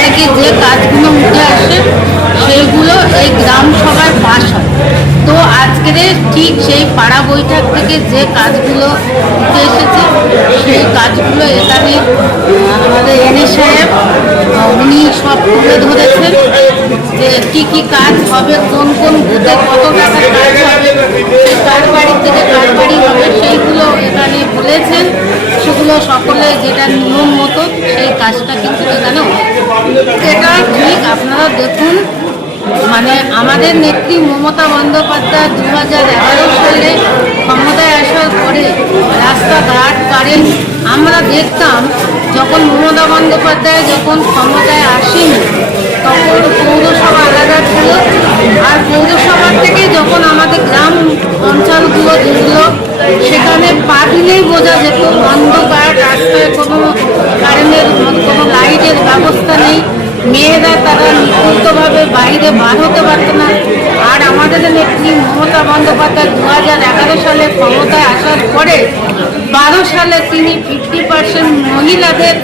থেকে যে কাজগুলো উঠে আসে সেইগুলো এই গ্রাম সভায় পাশ হয়। তো আজকের ঠিক সেই পাড়া বৈঠক থেকে যে কাজগুলো উঠে এসেছে, সেই কাজগুলো এখানে আমাদের এনএ সাহেব উনি সব তুলে ধরেছেন যে কী কী কাজ হবে, কোন কোন বুথে কত টাকার কাজ হবে কার বাড়ি থেকে কার বাড়ি হবে, সেইগুলো এখানে বলেছেন। সেগুলো সকলে যেটা নিয়ম মতো সেই কাজটা কিন্তু এখানে এটা ঠিক আপনারা দেখুন? মানে আমাদের নেত্রী মমতা বন্দ্যোপাধ্যায় দু হাজার এগারো সালে ক্ষমতায় আসার পরে রাস্তাঘাট কারেন্ট আমরা দেখতাম যখন মমতা বন্দ্যোপাধ্যায় যখন ক্ষমতায় আসেনি, তখন পৌরসভা আলাদা ছিল। আর পৌরসভার থেকে যখন আমাদের গ্রাম অঞ্চলগুলো যেগুলো সেখানে পা দিলেই বোঝা যেত, অন্ধকার, রাস্তায় কোনো কারেন্টের কোনো লাইটের ব্যবস্থা নেই মেয়েরা তারা নিশ্চিন্তভাবে বাইরে বার হতে পারতো না। আর আমাদের নেত্রী মমতা বন্দ্যোপাধ্যায় দু হাজার এগারো সালে ক্ষমতায় আসার পরে বারো সালে তিনি ফিফটি পার্সেন্ট মহিলাদের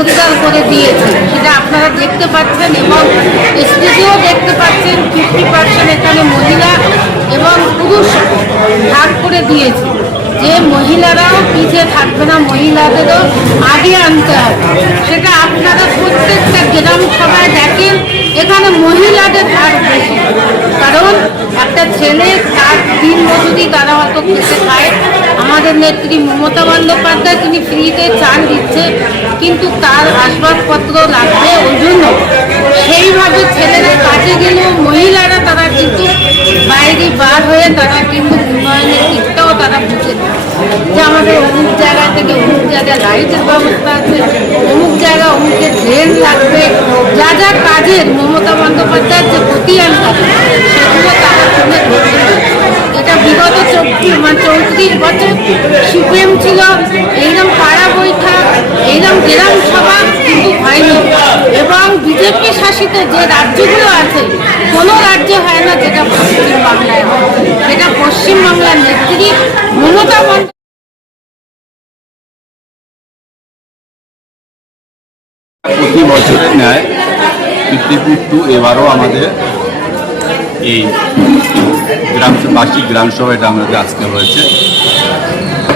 অধিকার করে দিয়েছেন। সেটা আপনারা দেখতে পাচ্ছেন এবং স্টেজেও দেখতে পাচ্ছেন ফিফটি পার্সেন্ট এখানে মহিলা এবং পুরুষ ভাগ করে দিয়েছে। যে মহিলারাও পিছিয়ে থাকবে না, মহিলাদেরও আগে আনতে হবে। সেটা আপনারা প্রত্যেকটা গ্রাম সভায় দেখেন এখানে মহিলাদের ভাগ বেশি। কারণ একটা ছেলে তার দিন মজুরি তারা হয়তো খেতে খায়, আমাদের নেত্রী মমতা বন্দ্যোপাধ্যায় তিনি ফ্রিতে চাল দিচ্ছে, কিন্তু তার আসবাবপত্র লাগবে ওই জন্য। সেইভাবে ছেলেরা কাজে গেলেও মহিলারা লাইটের ব্যবস্থা আছে। অমুক জায়গা, অমুকের ড্রেন লাগবে। যা যা কাজের, মমতা বন্দ্যোপাধ্যায়ের যে প্রতিয়ান কাজ সেগুলো তারা তুলে ধরছে না। এটা বিগত চব্বিশ মানে চৌত্রিশ বছর সিপিএম ছিল। এইরকম পাড়া বৈঠক, এইরকম গ্রাম সভা কিন্তু হয়নি। এবং বিজেপি শাসিত যে রাজ্যগুলো আছে, কোনো রাজ্যে হয় না যেটা পশ্চিমবাংলায় হয়। এটা পশ্চিমবাংলার নেত্রী মমতা প্রতি বছরের ন্যায় কীর্তিপুর টু এবারও আমাদের এই গ্রাম বার্ষিক গ্রাম সভা এটা আমাদের আজকে হয়েছে।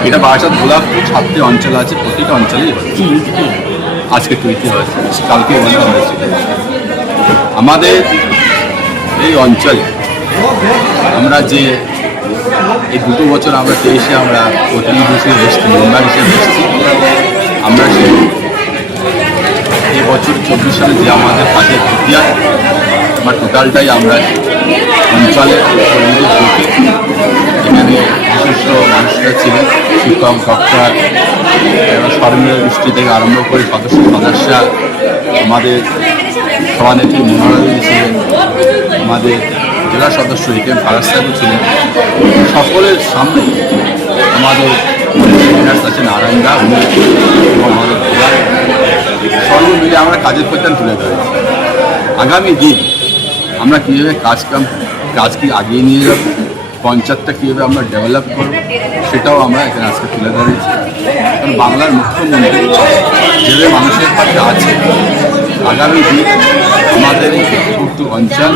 এটা বারাসাত গোলাপপুর সাতটি অঞ্চল আছে, প্রতিটা অঞ্চলেই আজকে টুইটি হয়েছে, কালকে মনে হয়েছে। আমাদের এই অঞ্চলে আমরা যে এই দুটো বছর আমরা তেইশে আমরা প্রতিনিধি হিসেবে এসেছি, মেম্বার হিসেবে এসেছি, আমরা সেই বছর চব্বিশ সালে যে আমাদের কাজের প্রক্রিয়া, বা টোটালটাই আমরা অঞ্চলে এখানে বিশিষ্ট মানুষরা ছিলেন, শিক্ষক, ডক্টর সর্বীয় দৃষ্টি থেকে আরম্ভ করে সদস্য, সদস্যা, আমাদের সভানেত্রী মনোরঞ্জন ছিলেন, আমাদের জেলা সদস্য একে ফারাজ সাহেবও ছিলেন। সকলের সামনে আমাদের আছেন উনি এবং আমাদের কাজের প্রত্যান তুলে ধরেছি আগামী দিন আমরা কীভাবে কাজ কাম, কাজ কি আগিয়ে নিয়ে যাব, পঞ্চায়েতটা কীভাবে আমরা ডেভেলপ করব, সেটাও আমরা এখানে আজকে তুলে ধরেছি। কারণ বাংলার মুখ্যমন্ত্রী যেভাবে মানুষের পাশে আছে, আগামী দিন আমাদের এই একটু অঞ্চল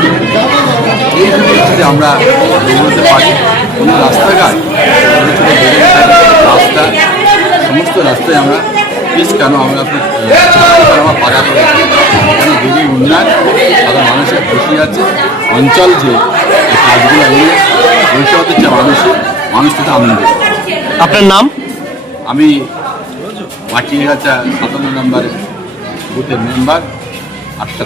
এইভাবে যদি আমরা এগোতে পারি, কোনো রাস্তাঘাট ছোটো রাস্তা, সমস্ত রাস্তায় আমরা পিস কেন আমরা আমরা পাকা করে? দিদি উন্নয়ন সাধারণ মানুষের খুশি আছে। অঞ্চল যে কাজগুলো ভবিষ্যৎ হচ্ছে মানুষের মানুষ থেকে আনন্দ। আপনার নাম? আমি মাটিগাছা সাতান্ন নম্বরে বুথের মেম্বার আটটা